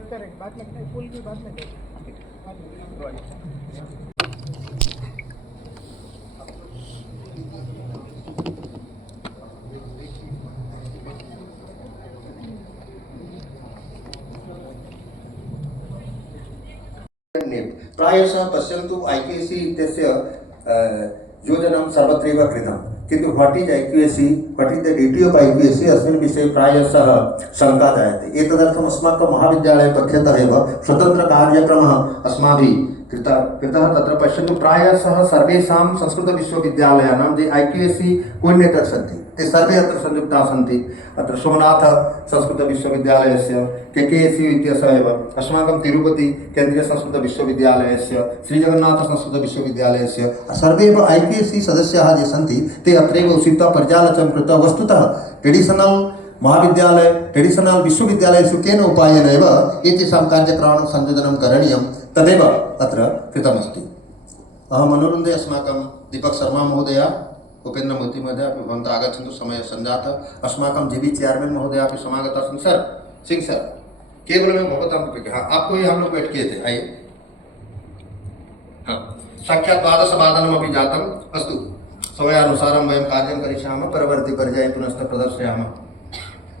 बात करेंगे, बाद में पुल की बात में करेंगे। प्रायशः पश्यन्तु IQAC इत्यस्य योजनं सर्वत्रैव कृतं, किन्तु what is IQAC, what is the duty of IQAC अस्मिन् विषये प्रायशः शङ्का जायते। एतदर्थम् अस्माकं महाविद्यालयपक्षतः एव स्वतन्त्रकार्यक्रमः अस्माभिः कृतः। तत्र पश्यन्तु प्रायशः सर्वेषां संस्कृतविश्वविद्यालयानां ये IQAC कोर्डिनेटर् सन्ति ते सर्वे अत्र संयुक्ताः सन्ति। अत्र सोमनाथ संस्कृतविश्वविद्यालयस्य KKSU इत्यस्य एव अस्माकं तिरुपति केन्द्रीयसंस्कृतविश्वविद्यालयस्य श्रीजगन्नाथ संस्कृतविश्वविद्यालयस्य सर्वे एव IQAC सदस्याः ये सन्ति ते अत्रैव उषित्वा पर्यालोचनं कृत्वा वस्तुतः ट्रेडिशनल महाविद्यालय ट्रेडिशनल विश्वविद्यालयेषु केन उपायेन एव एतेषां कार्यक्रमाणां संयोजनं करणीयं तदेव अत्र कृतमस्ति। अहम् अनुरुन्धे अस्माकं दीपक शर्मा महोदय, उपेन्द्र मोती महोदय भवन्तः आगच्छन्तु, समयः सञ्जातः। अस्माकं JB चेयरमैन महोदय अपि समागताः सन्ति। सर सिंह सर, केवल मैं भवतां कृते, हाँ आपको ही हम लोग वेट किए थे, आइए। हाँ साक्षात् 12:15 जातम्, अस्तु समयानुसारं वयं कार्यं करिष्यामः, परवर्ती पर्याये पुनश्च प्रदर्शयामः।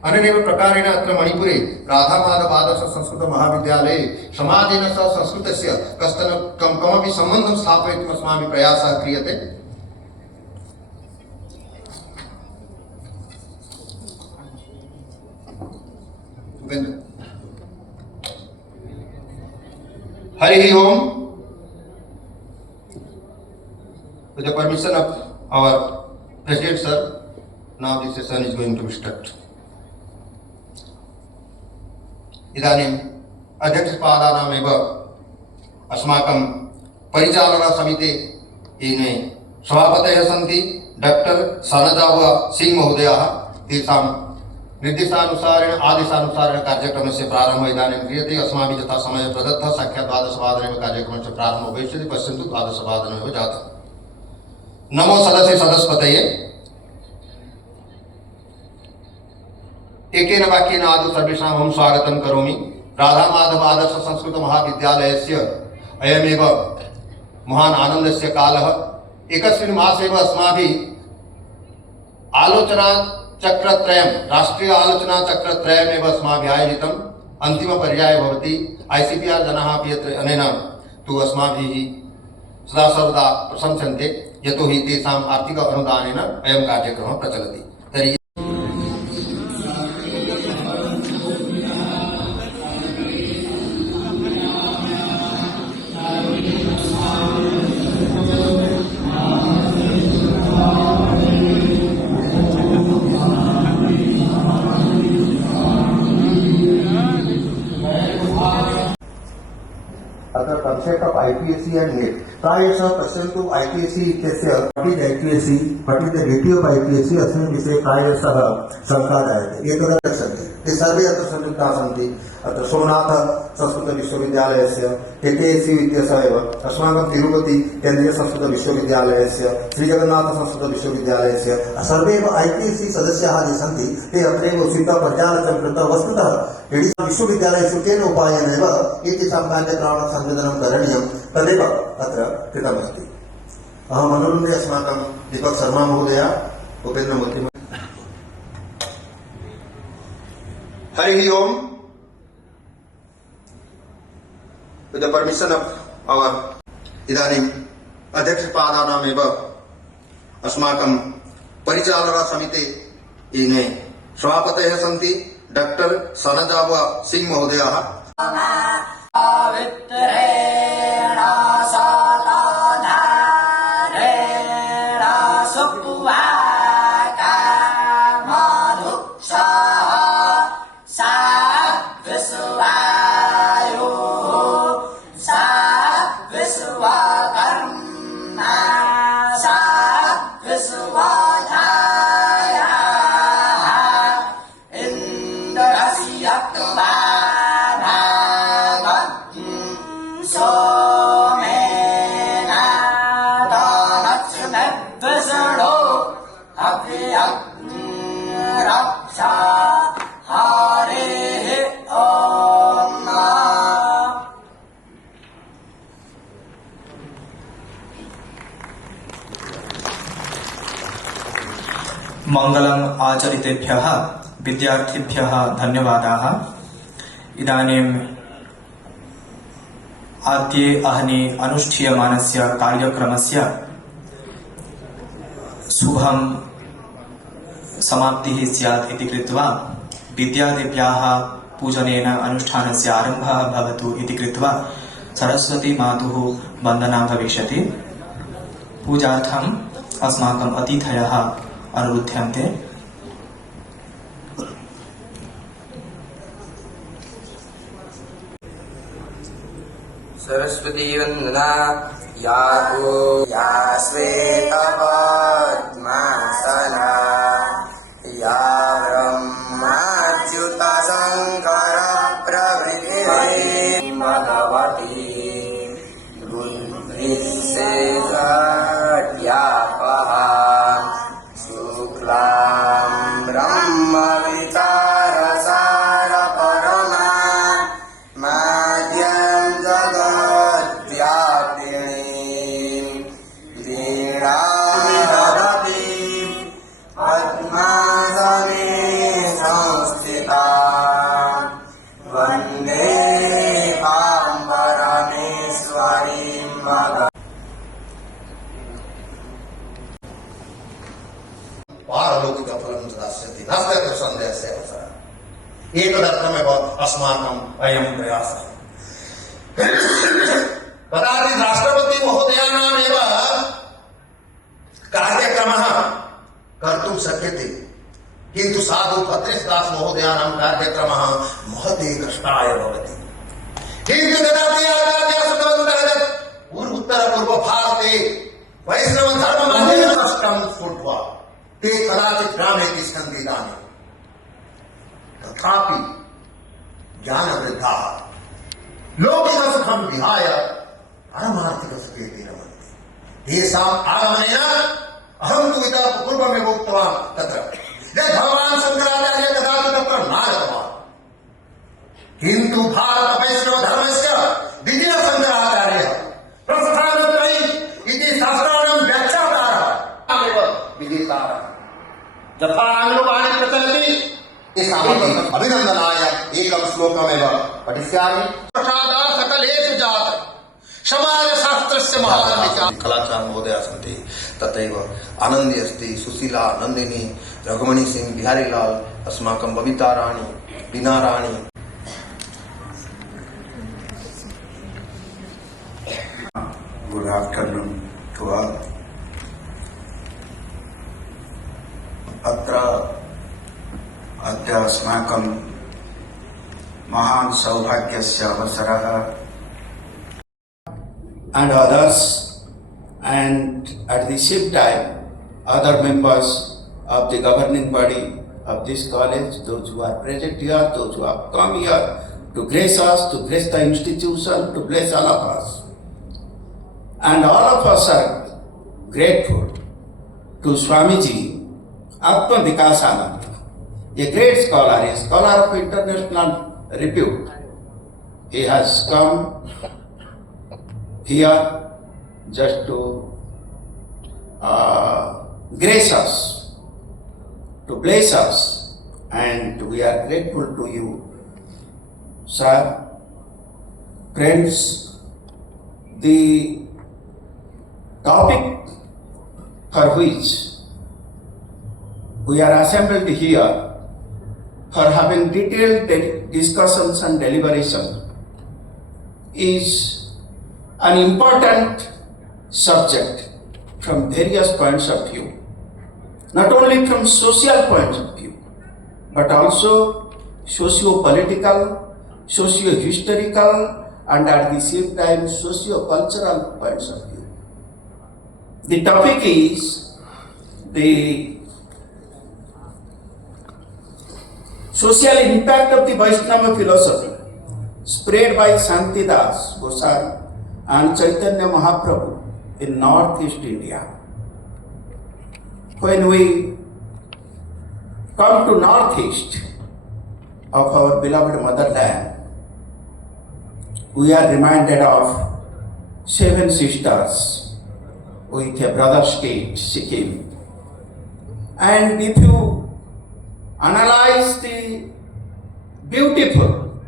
अनेनैव प्रकारेण अत्र मणिपुरे राधामाधव आदर्श संस्कृत महाविद्यालये समाजेन सह संस्कृतस्य कश्चन कमपि सम्बन्धं स्थापयितुम् अस्माभिः प्रयासः क्रियते। हरि ओम। With the permission of our President sir, now the session is going to be started. इदानीम् अध्यक्षपादानामेव अस्माकं परिचालनसमिते इमे सभापतयः सन्ति डॉक्टर सनजाव सिंह महोदयः। तेषां निर्देशानुसारेण आदेशानुसारेण कार्यक्रमस्य प्रारम्भः इदानीं क्रियते। अस्माभिः यथा समयः प्रदत्तः साक्षात् 12:15 कार्यक्रमस्य प्रारम्भः भविष्यति। पश्यन्तु 12:15 जातः। नमो सदस्य सदस्यपतये। एकेन वाक्येन आदौ सर्वेषां अहं स्वागतं करोमि। राधामाधव आदर्श संस्कृत महाविद्यालयस्य अयमेव महान् आनन्दस्य कालः। एकस्मिन् मासे एव अस्माभिः आलोचना चक्रत्रयं, राष्ट्रीय आलोचना चक्रत्रयमेव अस्माभिः आयोजितम्। अन्तिमपर्यायः भवति। ICPR जनाः अपि अत्र अनेन तु अस्माभिः सदा सर्वदा प्रशंसन्ते, यतोहि तेषाम् आर्थिक अनुदानेन अयं कार्यक्रमः प्रचलति। तर्हि अत्र concept of IQAC and NET प्रायशः पश्यन्तु IQAC इत्यस्य what is IQAC, what is the duty of IQAC अस्मिन् विषये प्रायशः शङ्का जायते। एतदर्थं सन्ति ते सर्वे अत्र संयुक्ताः सन्ति। अत्र सोमनाथ संस्कृतविश्वविद्यालयस्य KKSU इत्यस्य एव अस्माकं तिरुपति केन्द्रीयसंस्कृतविश्वविद्यालयस्य श्रीजगन्नाथ संस्कृतविश्वविद्यालयस्य सर्वे एव IQAC सदस्याः ये सन्ति ते अत्रैव उषित्वा पर्यालोचनं कृत्वा वस्तुतः विश्वविद्यालयेषु केन उपायेन एव एतेषां कार्यक्रमाणां संयोजनं करणीयं तदेव अत्र कृतमस्ति। अहम् अनुरुन्धे अस्माकं दीपक शर्मा महोदय, उपेन्द्र मोती। हरि ओम। With the permission of our इदानीम् अध्यक्षपादानामेव अस्माकं परिचालनसमिते इमे सभापतयः सन्ति डॉक्टर सनजाव सिंह महोदयः। मङ्गलम् आचरितेभ्यः विद्यार्थिभ्यः धन्यवादाः। इदानीम् आद्ये अहनि अनुष्ठीयमानस्य कार्यक्रमस्य शुभं समाप्तिः स्यात् इति कृत्वा विद्यादेव्याः पूजनेन अनुष्ठानस्य आरम्भः भवतु इति कृत्वा सरस्वती मातुः वन्दना भविष्यति। पूजार्थम् अस्माकम् अतिथयः अनुरुध्यन्ते। सरस्वती वन्दना या श्वेतपद्मासना या ब्रह्माच्युत शङ्कर प्रभृतिः भगवती बुद्धिशेषव्यापः शुक्लां ब्रह्मविचारसार परमा माद्यं जगद्व्यापिनीं वीणामिहरति पद्मासने संस्थिता वन्दे मां परमेश्वरीं भगवतीं। पारलौकिकफलं दास्यति नास्ति सन्देहस्य अवसरः। एतदर्थमेव अस्माकम् अयं प्रयासः। कदाचित् राष्ट्रपति महोदयानामेव कार्यक्रमः कर्तुं शक्यते, किन्तु साधु भद्रेशदास महोदयानां कार्यक्रमः महते कष्टाय भवति। किन्तु ददाति आचार्याः कृतवन्तः यत् उत्तर-पूर्वभारते वैष्णवधर्ममाध्यमेन कष्टं स्फुट्वा ते कदाचित् ग्रामे तिष्ठन्ति इदानीं, तथापि ज्ञानवृद्धाः लौकिकसुखं विहाय पारमार्थिकसुखे ते रमन्ति। तेषाम् आगमनेन अहं तु इतः पूर्वमेव उक्तवान् तत्र यत् भगवान् शङ्कराचार्यः कदापि तत्र नागतवान्, किन्तु भारतवैष्णवधर्मस्य द्वितीयशङ्कराचार्यः प्रस्थानत्रयी इति शास्त्राणां व्याख्यातारः एव विदितारः। यथा आङ्ग्लवाणी प्रचलति तेषामपि अभिनन्दनाय एकं श्लोकमेव पठिष्यामि। प्रसादः सकलेषु जातः समाजशास्त्रस्य महान् विचारः। कलाकार महोदयाः सन्ति, तथैव आनन्दी अस्ति, सुशीला, नन्दिनी, रघुमणि सिंह, बिहारीलाल, अस्माकं बबिता राणी, बीना राणी। Good afternoon to all. अत्र अद्य अस्माकं महान् सौभाग्यस्य अवसरः and others, and at the same time other members of the governing body of this college, those who are present here, those who have come here to grace us, to grace the institution, to bless all of us. And all of us are grateful to Swamiji Atma Vikasanand, a great scholar, a scholar of international repute. He has come here just to grace us, to bless us, and we are grateful to you, sir. Friends, the topic for which we are assembled here for having detailed discussions and deliberation is an important subject from various points of view, not only from social points of view, but also socio-political, socio-historical, and at the same time socio-cultural points of view. The topic is the social impact of the Vaishnava philosophy spread by Shantidas Goswami and Chaitanya Mahaprabhu in Northeast India. When we come to Northeast of our beloved motherland, we are reminded of 7 sisters with a brother state, Sikkim. And if you analyze the beautiful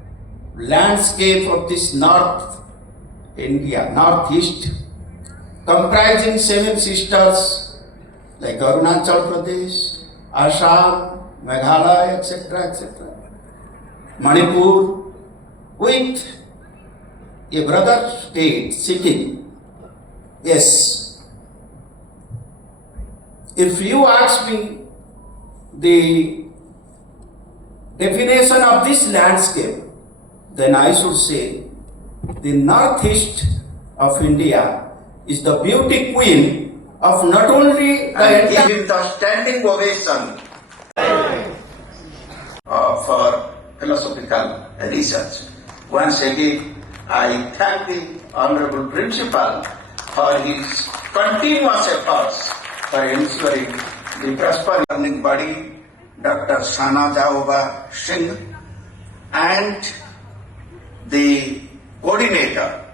landscape of this North India, Northeast, comprising 7 sisters like Arunachal Pradesh, Assam, Meghalaya, etc., Manipur, with a brother state Sikkim. Yes, if you ask me the definition of this landscape, then I should say the northeast of India is the beauty queen of not only the give him the standing ovation for philosophical research. Once again, I thank the Honorable Principal for his continuous efforts for ensuring the prosperous learning body, Dr. Sana Jaoba Singh, and the coordinator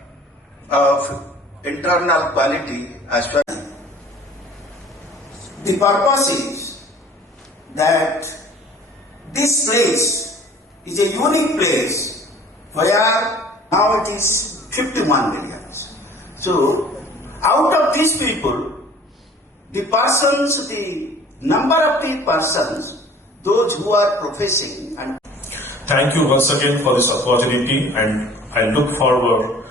of internal quality as well. The purpose is that this place is a unique place where now it is 51 million. So, out of these people, the number of the persons, those who are professing and Thank you once again for this opportunity, and I look forward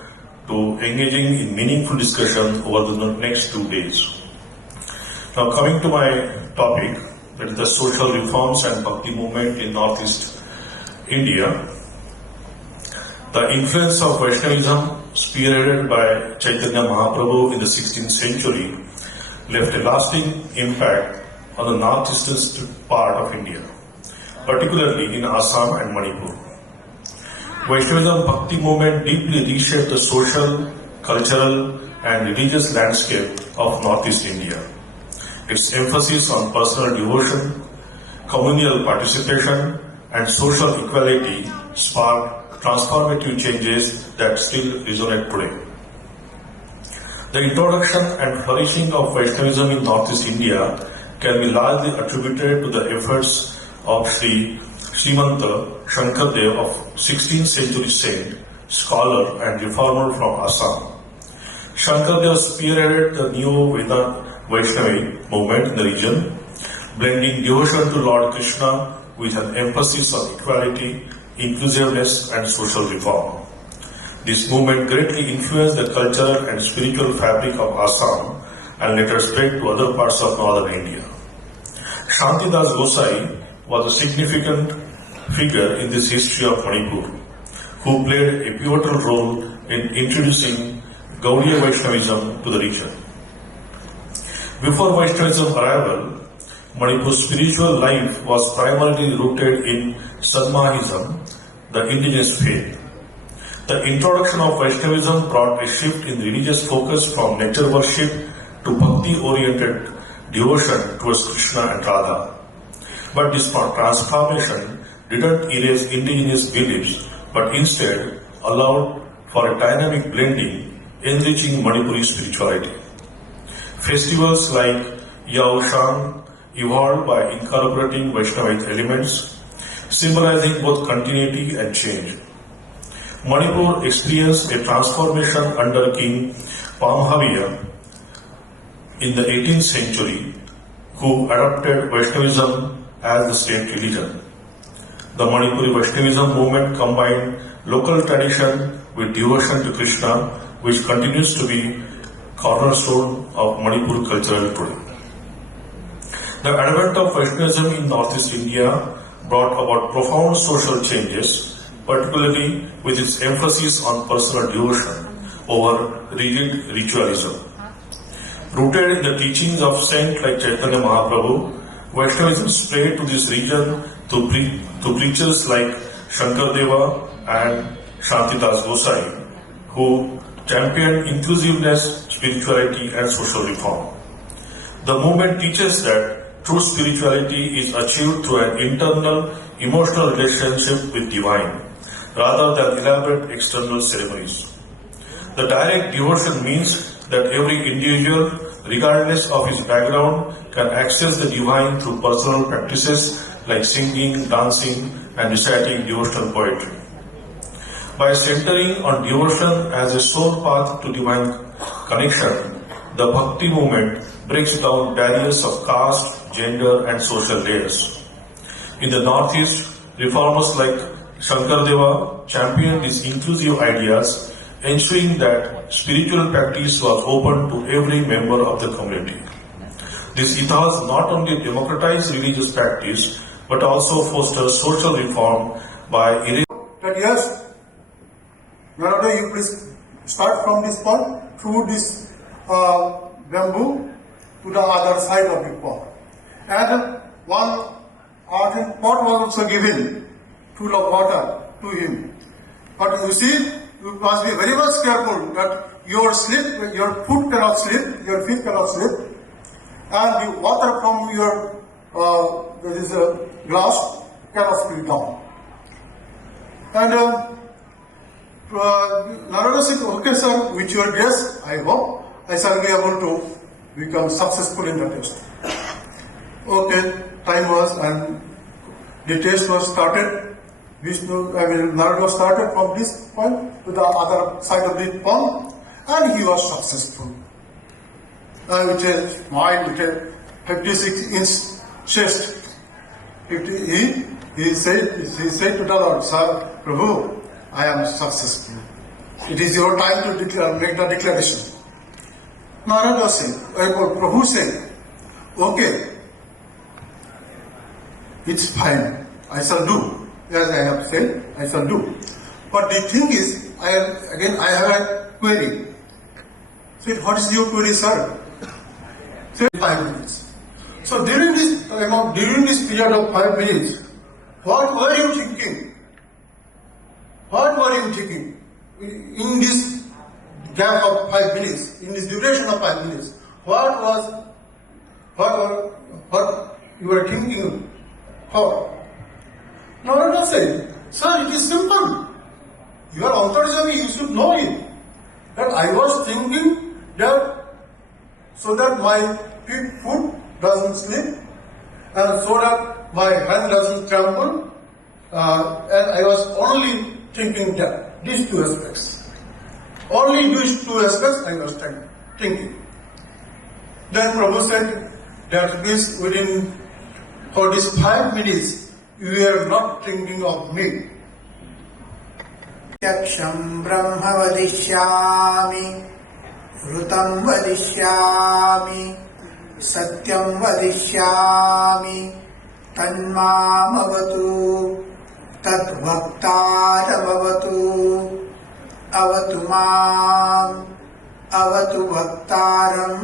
to engaging in meaningful discussion over the next 2 days. Now coming to my topic, that is the social reforms and Bhakti movement in Northeast India. The influence of Vaishnavism, spearheaded by Chaitanya Mahaprabhu in the 16th century, left a lasting impact on the northeastern part of India, particularly in Assam and Manipur. Vaishnavism Bhakti movement deeply reshaped the social, cultural and religious landscape of Northeast India. Its emphasis on personal devotion, communal participation and social equality sparked transformative changes that still resonate today. The introduction and flourishing of Vaishnavism in Northeast India can be largely attributed to the efforts of Srimanta Shankardev of 16th century saint, scholar and reformer from Assam. Shankardev spearheaded the new Vaishnavi movement in the region, blending devotion to Lord Krishna with an emphasis on equality, inclusiveness and social reform. This movement greatly influenced the cultural and spiritual fabric of Assam and later spread to other parts of northern India. Shantidas Gosai was a significant figure in this history of Manipur, who played a pivotal role in introducing Gaudiya Vaishnavism to the region. Before Vaishnavism's arrival, Manipur's spiritual life was primarily rooted in Sanmahism, the indigenous faith. The introduction of Vaishnavism brought a shift in religious focus from nature worship to bhakti-oriented devotion towards Krishna and Radha. But this transformation didn't erase indigenous beliefs, but instead allowed for a dynamic blending, enriching Manipuri spirituality. Festivals like Yao Shan evolved by incorporating Vaishnavite elements, symbolizing both continuity and change. Manipur experienced a transformation under King Pamhaviya in the 18th century, who adopted Vaishnavism as the state religion. The Manipuri Vaishnavism movement combined local tradition with devotion to Krishna, which continues to be cornerstone of Manipur culture today. The advent of Vaishnavism in Northeast India brought about profound social changes, particularly with its emphasis on personal devotion over rigid ritualism. Rooted in the teachings of saints like Chaitanya Mahaprabhu, Vaishnavism spread to this region to preachers like Shankardeva and Shantidas Gosai, who championed inclusiveness, spirituality and social reform. The movement teaches that true spirituality is achieved through an internal, emotional relationship with divine, rather than elaborate external ceremonies. The direct devotion means that every individual, regardless of his background, can access the divine through personal practices like singing, dancing, and reciting devotional poetry. By centering on devotion as a sole path to divine connection, the Bhakti movement breaks down barriers of caste, gender, and social layers. In the Northeast, reformers like Shankardeva championed these inclusive ideas, ensuring that spiritual practice was open to every member of the community. This ethos not only democratized religious practice, but also fosters social reform by that yes, Narada, you please start from this point through this bamboo to the other side of the pot. And one earthen pot was also given full of water to him. But you see, you must be very much careful that your foot cannot slip, your feet cannot slip, and the water from your glass cannot spill down. And Narada said, okay sir, with your guess, I hope I shall be able to become successful in the test. Okay, time was and the test was started. Narada started from this point to the other side of the pond, and he was successful. With a smile, with a 56-inch chest, he said to the Lord, Sir, Prabhu, I am successful. It is your time to make the declaration. Narada said, Prabhu said, okay, it's fine, I shall do. As I have said, I shall do. But the thing is, I have a query. Said, what is your query, sir? Said, 5 minutes. So during this period of 5 minutes, what were you thinking? What were you thinking? In this gap of 5 minutes, in this duration of 5 minutes, what you were thinking? How? Narada said, sir, it is simple. You are Antarjami, you should know it. That I was thinking that so that my foot doesn't slip and so that my hand doesn't tremble, and I was only thinking that these two aspects. Only these two aspects I was thinking. Then Prabhu said that this for these 5 minutes, you are not thinking of me. Yaksham Brahma vadishyami, Rutam vadishyami, Satyam vadishyami, Tanmam avatu, Tat bhaktaram avatu, Avatu mam, Avatu bhaktaram.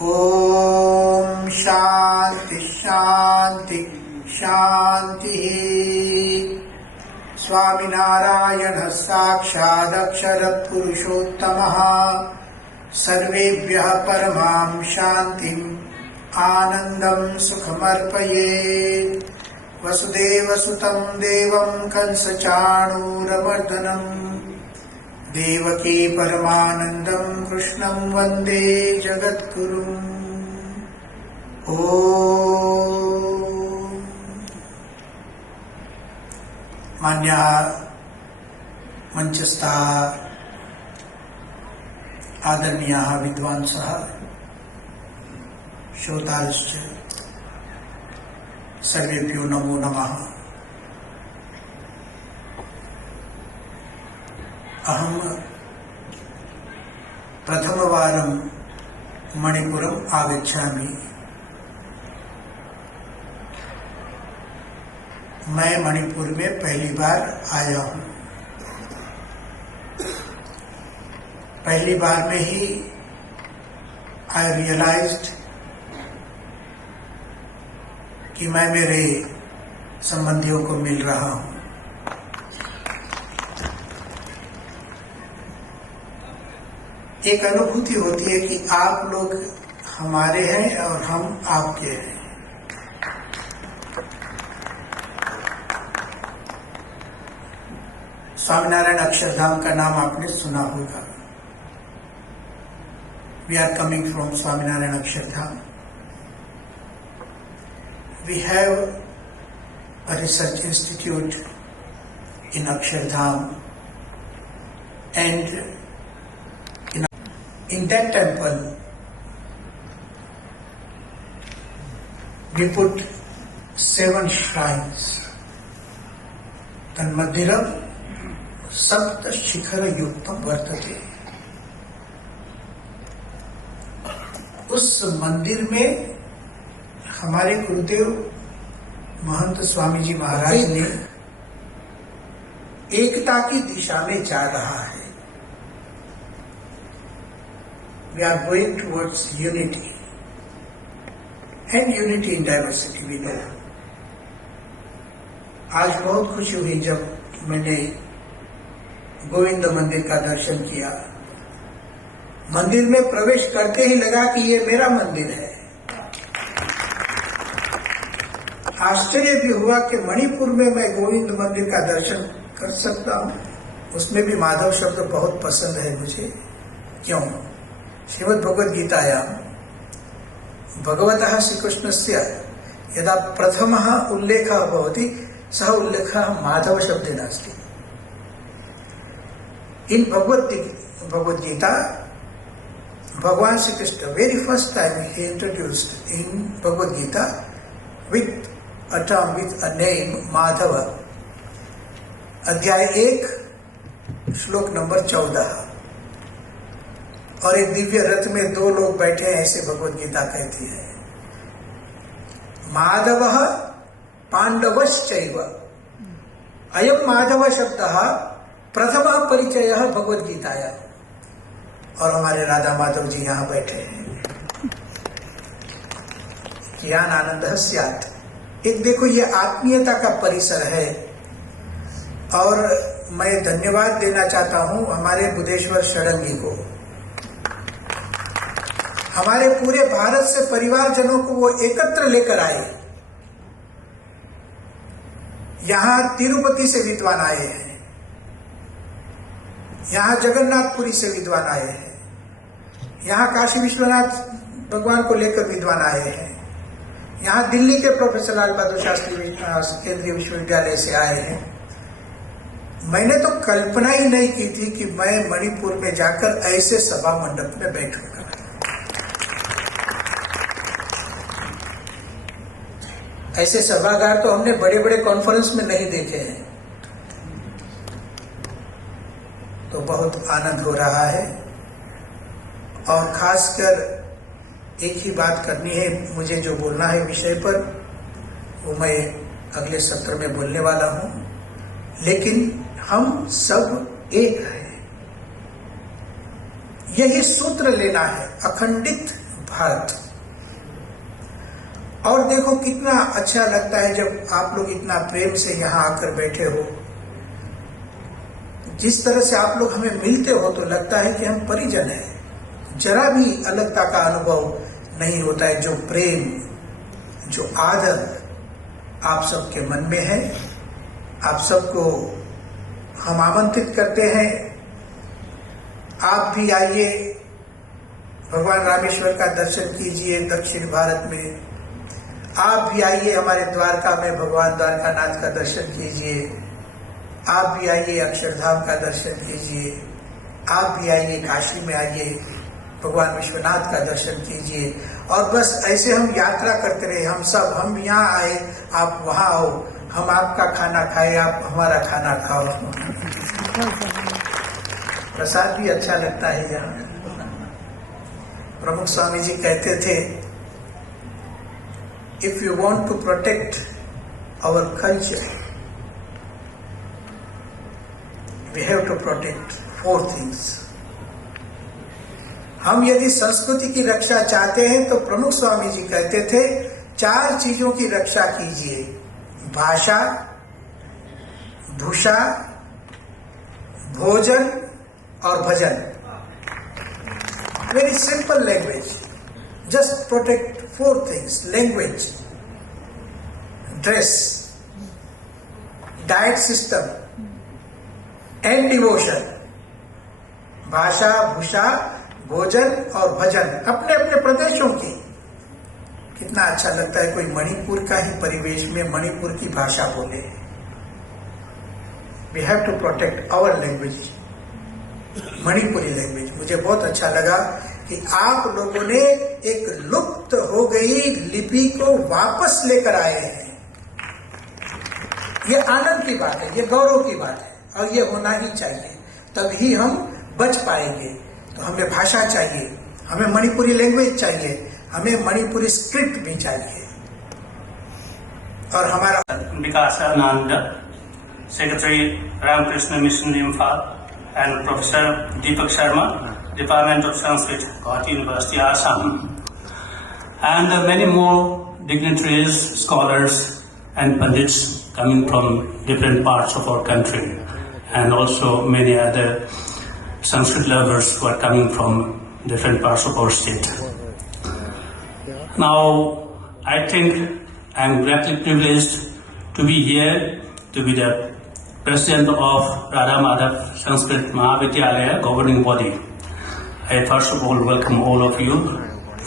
Om Shanti Shanti Shanti. Swami Narayana Sakshad Aksharat Purushottamaha Sarvebhyah Paramam Shantim Anandam Sukhamarpayet. Vasudeva Sutam Devam Kansa Chanuramardanam Devaki Paramanandam Krishnam Vande Jagadgurum. Om. Manya Manchastha Adarniyaha Vidvansaha Shotalscha Sarvebhyo Namo Namaha. अहम प्रथमवारं मणिपुरम आगच्छामि. मैं मणिपुर में पहली बार आया हूँ. पहली बार में ही आई रियलाइज्ड कि मैं मेरे संबंधियों को मिल रहा हूँ. एक अनुभूति होती है कि आप लोग हमारे हैं और हम आपके हैं. स्वामीनारायण अक्षरधाम का नाम आपने सुना होगा. We are coming from Swaminarayan Akshardham. We have a research institute in Akshardham, and in that temple we put 7 shrines. तन्मध्यम सप्त शिखर युक्तम वर्तते. उस मंदिर में हमारे गुरुदेव महंत स्वामी जी महाराज ने एकता की दिशा में जा रहा है. We are going towards unity and unity in diversity. We know. आज बहुत खुशी हुई जब मैंने गोविंद मंदिर का दर्शन किया. मंदिर में प्रवेश करते ही लगा कि ये मेरा मंदिर है. आश्चर्य भी हुआ कि मणिपुर में मैं गोविंद मंदिर का दर्शन कर सकता हूं. उसमें भी माधव शब्द बहुत पसंद है मुझे. क्यों? श्रीमद् भगवद गीतायां भगवतः श्रीकृष्णस्य यदा प्रथमः उल्लेखः भवति सः उल्लेखः माधव शब्देन अस्ति. इन भगवद गीता भगवान Shri Krishna very first time he introduced in Bhagavad Gita with a term, with a name Madhava. अध्याय 1 श्लोक नंबर 14. और एक दिव्य रथ में 2 लोग बैठे हैं, ऐसे भगवद गीता कहती है. माधवः पांडवश्चैव. अयम माधव शब्दः प्रथमः परिचयः भगवद गीताया. और हमारे राधा माधव जी यहाँ बैठे हैं. ज्ञान आनंद स्यात्. एक देखो ये आत्मीयता का परिसर है. और मैं धन्यवाद देना चाहता हूं हमारे बुद्धेश्वर षडंगी को. हमारे पूरे भारत से परिवारजनों को वो एकत्र लेकर आए. यहां तिरुपति से विद्वान आए हैं, यहां जगन्नाथपुरी से विद्वान आए हैं, यहां काशी विश्वनाथ भगवान को लेकर विद्वान आए हैं, यहां दिल्ली के प्रोफेसर लाल बहादुर शास्त्री केंद्रीय विश्वविद्यालय से आए हैं. मैंने तो कल्पना ही नहीं की थी कि मैं मणिपुर में जाकर ऐसे सभा मंडप में बैठूंगा. ऐसे सभागार तो हमने बड़े बड़े कॉन्फ्रेंस में नहीं देखे हैं. तो बहुत आनंद हो रहा है. और खासकर एक ही बात करनी है मुझे, जो बोलना है विषय पर वो मैं अगले सत्र में बोलने वाला हूं. लेकिन हम सब एक हैं, यही सूत्र लेना है, अखंडित भारत. और देखो कितना अच्छा लगता है जब आप लोग इतना प्रेम से यहाँ आकर बैठे हो. जिस तरह से आप लोग हमें मिलते हो तो लगता है कि हम परिजन हैं. जरा भी अलगता का अनुभव नहीं होता है. जो प्रेम, जो आदर आप सबके मन में है, आप सबको हम आमंत्रित करते हैं. आप भी आइए, भगवान रामेश्वर का दर्शन कीजिए दक्षिण भारत में. आप भी आइए हमारे द्वारका में भगवान द्वारकानाथ का दर्शन कीजिए. आप भी आइए अक्षरधाम का दर्शन कीजिए. आप भी आइए काशी में आइए, भगवान विश्वनाथ का दर्शन कीजिए. और बस ऐसे हम यात्रा करते रहे. हम यहाँ आए, आप वहाँ आओ. हम आपका खाना खाए, आप हमारा खाना खाओ. प्रसाद भी अच्छा लगता है यहाँ. प्रमुख स्वामी जी कहते थे, if you want to protect our culture, we have to protect 4 things. हम यदि संस्कृति की रक्षा चाहते हैं तो प्रमुख स्वामी जी कहते थे 4 चीजों की रक्षा कीजिए. भाषा, भूषा, भोजन और भजन. Very simple language. Just protect 4 things: language, dress, diet system and devotion. भाषा, भूषा, भोजन और भजन अपने अपने प्रदेशों के। कितना अच्छा लगता है कोई मणिपुर का ही परिवेश में मणिपुर की भाषा बोले। We have to protect our language, Manipuri language. मुझे बहुत अच्छा लगा कि आप लोगों ने एक लुप्त हो गई लिपि को वापस लेकर आए हैं। ये आनंद की बात है, ये गौरव की बात है और ये होना ही चाहिए, तभी हम बच पाएंगे। तो हमें भाषा चाहिए, हमें मणिपुरी लैंग्वेज चाहिए, हमें मणिपुरी स्क्रिप्ट भी चाहिए। और हमारा Vikashananda, Secretary Ramakrishna Mission Imphal, and Professor Deepak Sharma, Department of Sanskrit, Guwahati University, Assam, and many more dignitaries, scholars, and pandits coming from different parts of our country, and also many other Sanskrit lovers who are coming from different parts of our state. Now, I think I am greatly privileged to be here, to be the president of Radha Madhav Sanskrit Mahavidyalaya governing body. I first of all welcome all of you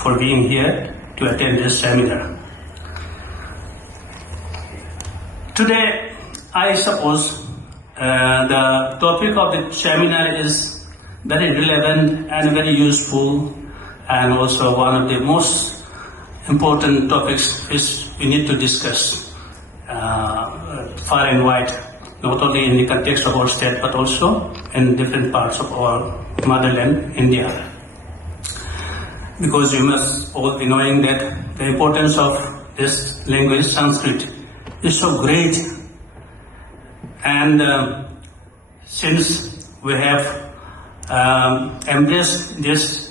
for being here to attend this seminar. Today, I suppose the topic of the seminar is very relevant and very useful, and also one of the most important topics which we need to discuss far and wide, not only in the context of our state but also in different parts of our motherland, India. Because you must all be knowing that the importance of this language, Sanskrit, is so great, and since we have embraced this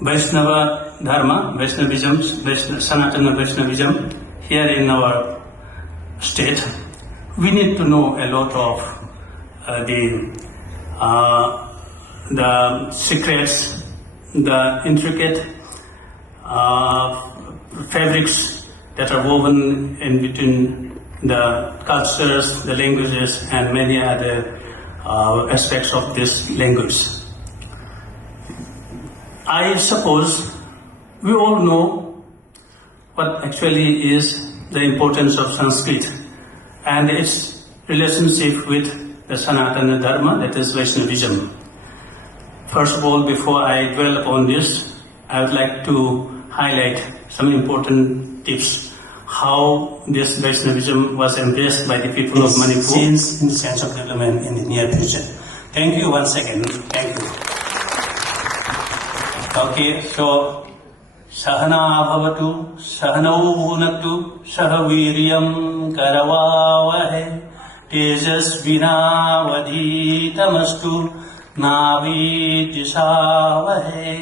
Vaishnava Dharma, Vaishnavism, Sanatana Vaishnavism here in our state, we need to know a lot of the secrets, the intricate fabrics that are woven in between the cultures, the languages, and many other aspects of this language. I suppose we all know what actually is the importance of Sanskrit and its relationship with the Sanatana Dharma, that is Vaishnavism. First of all, before I dwell upon this, I would like to highlight some important tips how this Vaishnavism was embraced by the people of Manipur in the sense of development in the near future. Thank you once again. Thank you. Okay, so Sahana bhavatu, Sahanau bhunatu, Sahaviryam karavavahe, Tejasvinavadhitamastu, Navidisavahe.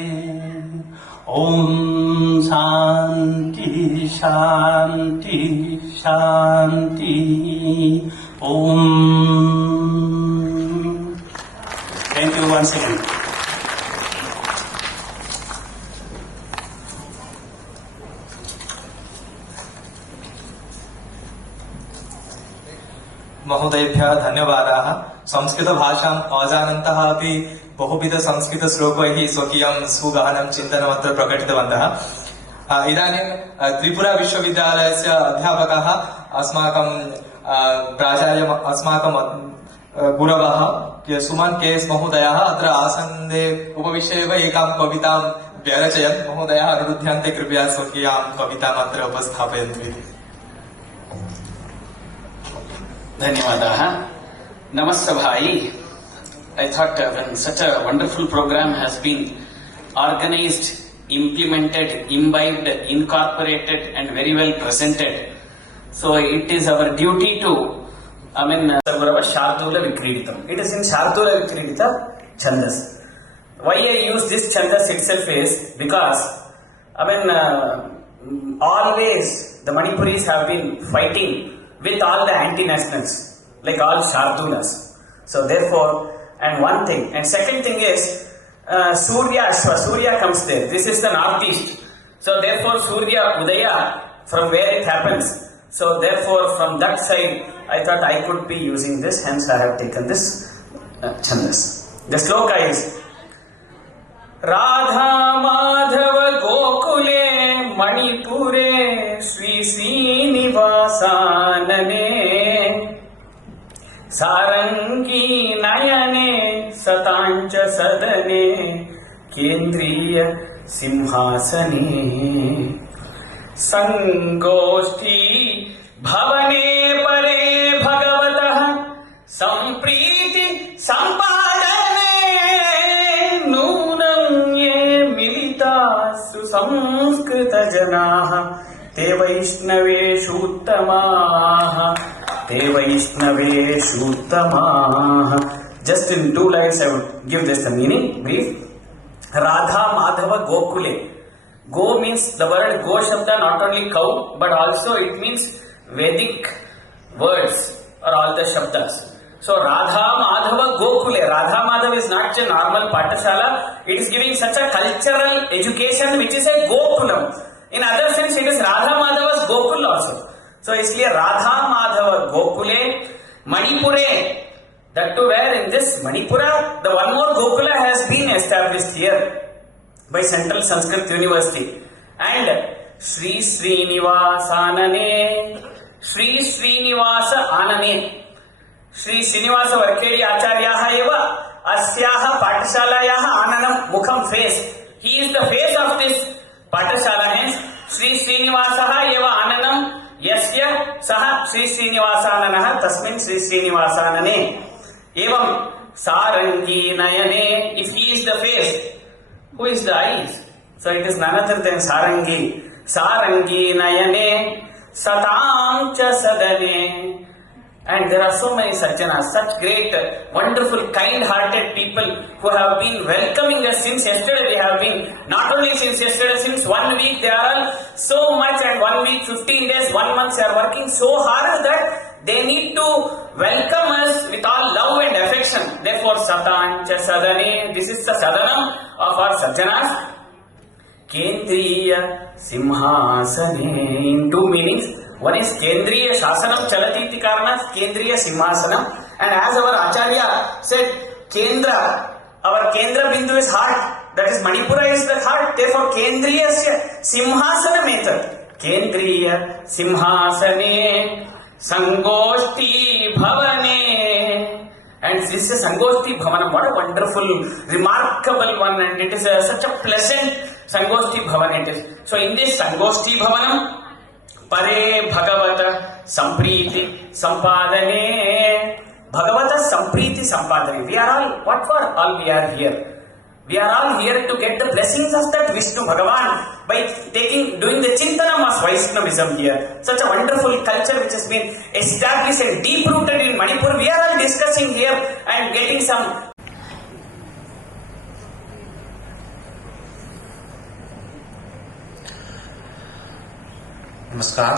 Om Shanti Shanti Shanti Om. Thank you once again. महोदयेभ्यः धन्यवादाः। संस्कृतभाषाम् अजानन्तः अपि बहुविध संस्कृतश्लोकैः स्वकीयं सुगहनं चिन्तनमत्र प्रकटितवन्तः। इदानीं त्रिपुरा विश्वविद्यालयस्य अध्यापकः अस्माकं प्राचार्य अस्माकं गुरवः सुमन् के.एस्. महोदयः अत्र आसन्दे उपविश्य एव एकां कवितां व्यरचयन्। महोदयः अनुरुध्यन्ते कृपया स्वकीयां कविताम् अत्र उपस्थापयन्तु इति। धन्यवादाः। नमस्सभायै। I thought when such a wonderful program has been organized, implemented, imbibed, incorporated and very well presented, so it is our duty to, Sarvarava Shardula Vikriditam. It is in Shardula Vikridita Chandas. Why I use this Chandas itself is because, always the Manipuris have been fighting with all the anti-nationals, like all Shardulas. So therefore, and one thing, and second thing is Surya Ashwa, Surya comes there. This is the northeast. So therefore Surya Udaya, from where it happens. So therefore from that side, I thought I could be using this, hence I have taken this Chandas. The sloka is Radha Madhav गोकुले मणिपुरे Shri श्रीनिवासानने सारंगी नयने सतांच सदने केंद्रीय सिंहासने संगोष्ठी भवने परे भगवतः संप्रीति संपादने नूनं ये मिलिता सुसंस्कृत जनाः ते वैष्णवेषूत्तमाः ते वैष्णवेषूत्तमाः. Just in 2 lines I would give this the meaning brief. Radha Madhava Gokule. Go means the word Go Shabda, not only cow but also it means Vedic words or all the Shabdas. So Radha Madhava Gokule. Radha Madhava is not a normal Patashala. It is giving such a cultural education which is a Gokulam. In other sense it is Radha Madhava's Gokul also. So इसलिए Radha Madhava Gokule Manipure. That too where in this Manipura the one more Gokula has been established here by Central Sanskrit University. And Sri Srinivasanane, Sri Srinivasa Anane, Sri Srinivasa Varkedi Acharyaha eva asyaha Patashalayah Ananam Mukham face. He is the face of this Patashala. Hence Sri Srinivasaha eva Ananam Yasya Saha Sri Srinivasananah Tasmin Sri Srinivasanane. Evam Sarangi Nayane, if he is the face, who is the eyes? So it is none other than Sarangi. Sarangi Nayane Satam Cha Sadane. And there are so many Sajjanas, such great, wonderful, kind-hearted people who have been welcoming us since yesterday. They have been, not only since yesterday, since 1 week they are all so much, and 1 week, 15 days, 1 month they are working so hard that they need to welcome us with all love and affection. Therefore, Satancha Sadane, this is the Sadanam of our Sajjanas. Kendriya Simhasane, in 2 meanings. One is Kendriya Shasanam Chalati iti karana, Kendriya Simhasanam. And as our Acharya said, Kendra, our Kendra Bindu is heart. That is Manipura is the heart. Therefore, Kendriya Simhasana method. Kendriya Simhasane Sangoshti Bhavane. And this is Sangoshti Bhavanam. What a wonderful, remarkable one. And it is such a pleasant Sangoshti Bhavan it is. So in this Sangoshti Bhavanam, Pare Bhagavata Sampriti Sampadane. Bhagavata Sampriti Sampadane. We are all, what for all we are here? We are all here to get the blessings of that Vishnu Bhagavan by doing the Chintanam of Vaishnavism here. Such a wonderful culture which has been established and deep rooted in Manipur. We are all discussing here and getting some. Namaskar.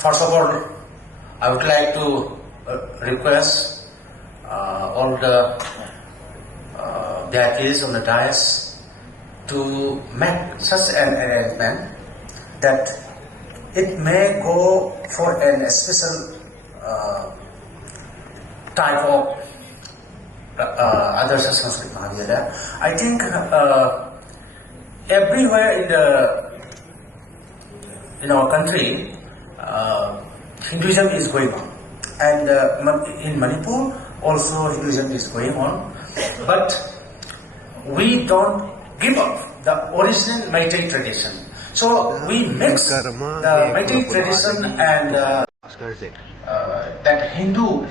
First of all, I would like to request all the deities on the dais to make such an arrangement that it may go for a special type of Adarsh Sanskrit Mahavidyalaya. I think everywhere in our country, Hinduism is going on, and in Manipur also Hinduism is going on, but we don't give up the original Meitei tradition. So we mix the Meitei tradition and that Hindu.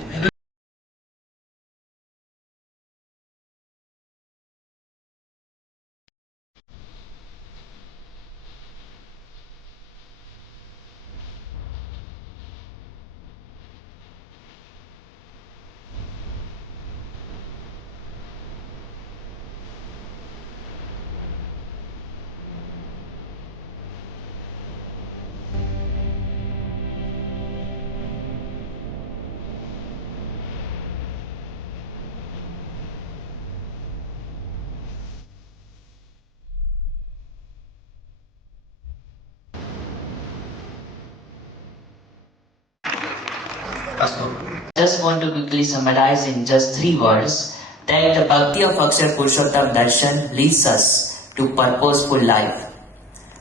Just want to quickly summarize in just 3 words. that the bhakti of Akshar Purushottam Darshan leads us to purposeful life.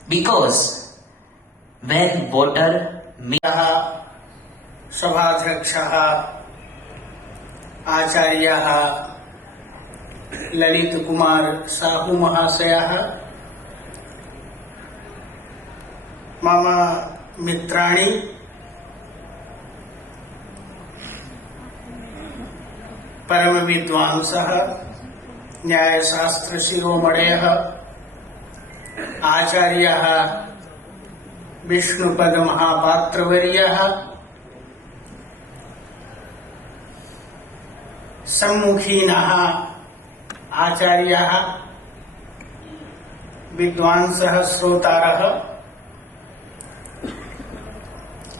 Because when water सभाध्यक्षः आचार्यः ललित कुमार साहू महाशयः मम मित्राणि परम विद्वांसः न्यायशास्त्र शिरोमणयः आचार्यः विष्णुपद महापात्रवर्यः सम्मुखीनः आचार्यः विद्वांसः श्रोतारः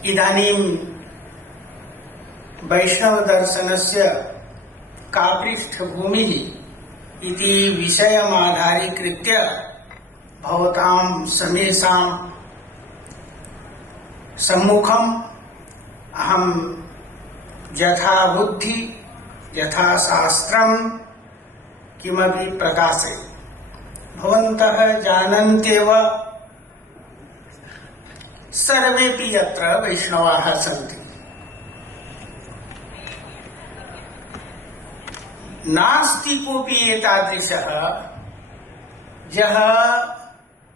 इदानीं वैष्णवदर्शनस्य का पृष्ठभूमिः इति विषयमाधारीकृत्य भवतां समेषां सम्मुखम् अहं यथा बुद्धि यथा शास्त्रं किमपि प्रकाशे। भवन्तः जानन्त्येव सर्वेपि यत्र वैष्णवाः सन्ति। नास्ति कोऽपि एतादृशः यः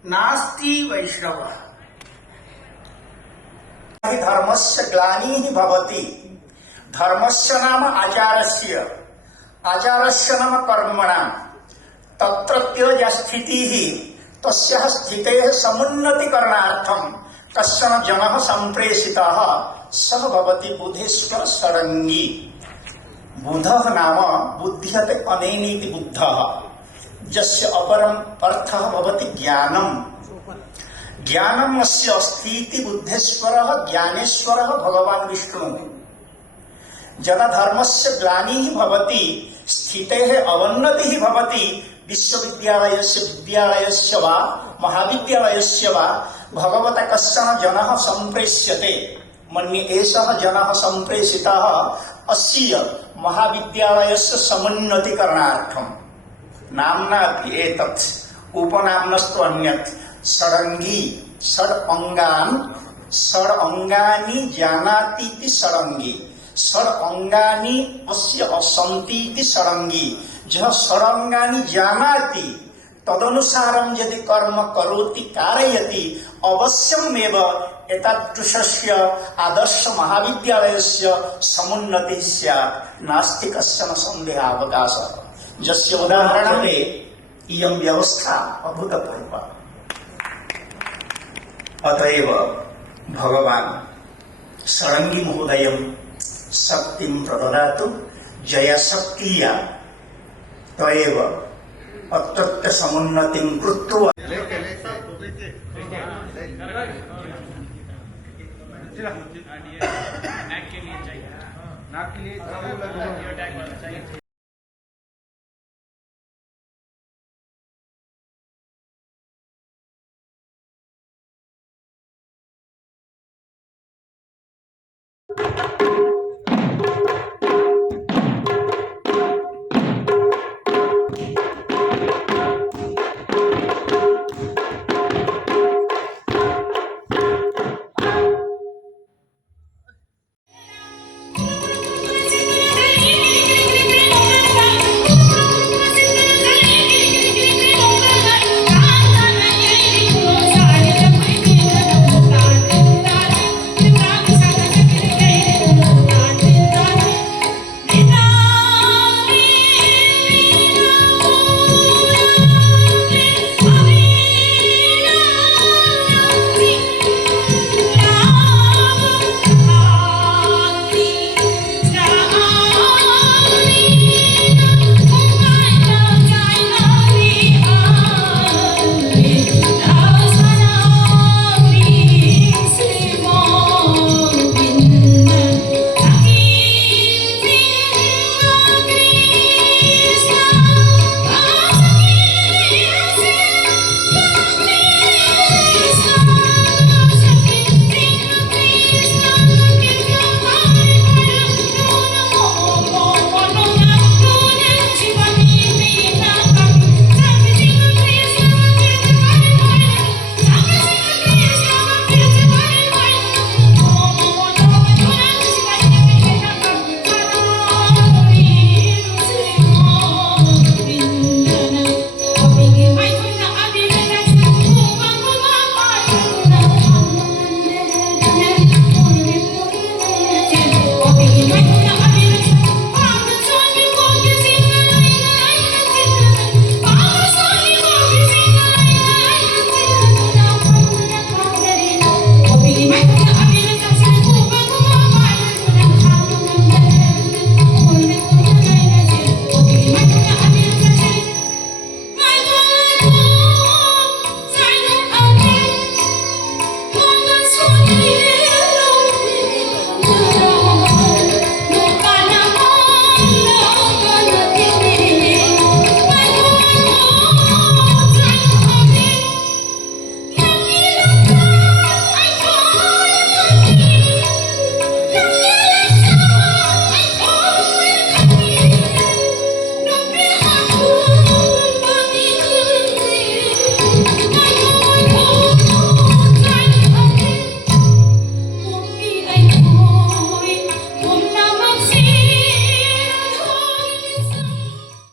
नास्ति वैष्णवः। धर्मस्य ग्लानिः भवति। धर्मस्य नाम आचारस्य, आचारस्य नाम कर्मणां। तत्रत्य या स्थितिः तस्याः स्थितेः समुन्नतिकरणार्थं कश्चन जनः सम्प्रेषितः सः भवति बुद्धेश्वर षडङ्गी। बुधः नाम बुध्यते अनेनेति बुद्धः, यस्य अपरम् अर्थः भवति ज्ञानम्। ज्ञानम् अस्य अस्ति इति बुद्धेश्वरः ज्ञानेश्वरः भगवान् विष्णुः। यदा धर्मस्य ग्लानिः भवति, स्थितेः अवन्नतिः भवति, विश्वविद्यालयस्य विद्यालयस्य वा महाविद्यालयस्य वा भगवता कश्चन जनः सम्प्रेष्यते। मन्ये एषः जनः सम्प्रेषितः अस्य महाविद्यालयस्य समुन्नतिकरणार्थम्। नाम्ना अपि एतत् उपनाम्नस्तु अन्यत् षडङ्गी। षड् अङ्गानि जानाति इति षडङ्गी। षड् अङ्गानि अस्य असन्ति इति षडङ्गी। यः षडङ्गानि जानाति तदनुसारं यदि कर्म करोति कारयति अवश्यमेव एतादृशस्य आदर्श महाविद्यालयस्य समुन्नतिः स्यात्। नास्ति कश्चन सन्देहावकाशः। यस्य उदाहरणे इयं व्यवस्था अभूतपूर्वा। अतएव भगवान् षडङ्गी महोदयं शक्तिं प्रददातु। जया शक्तिया तएव अत्यंत समुन्नतिं कृत्वा नाक के लिए चाहिए।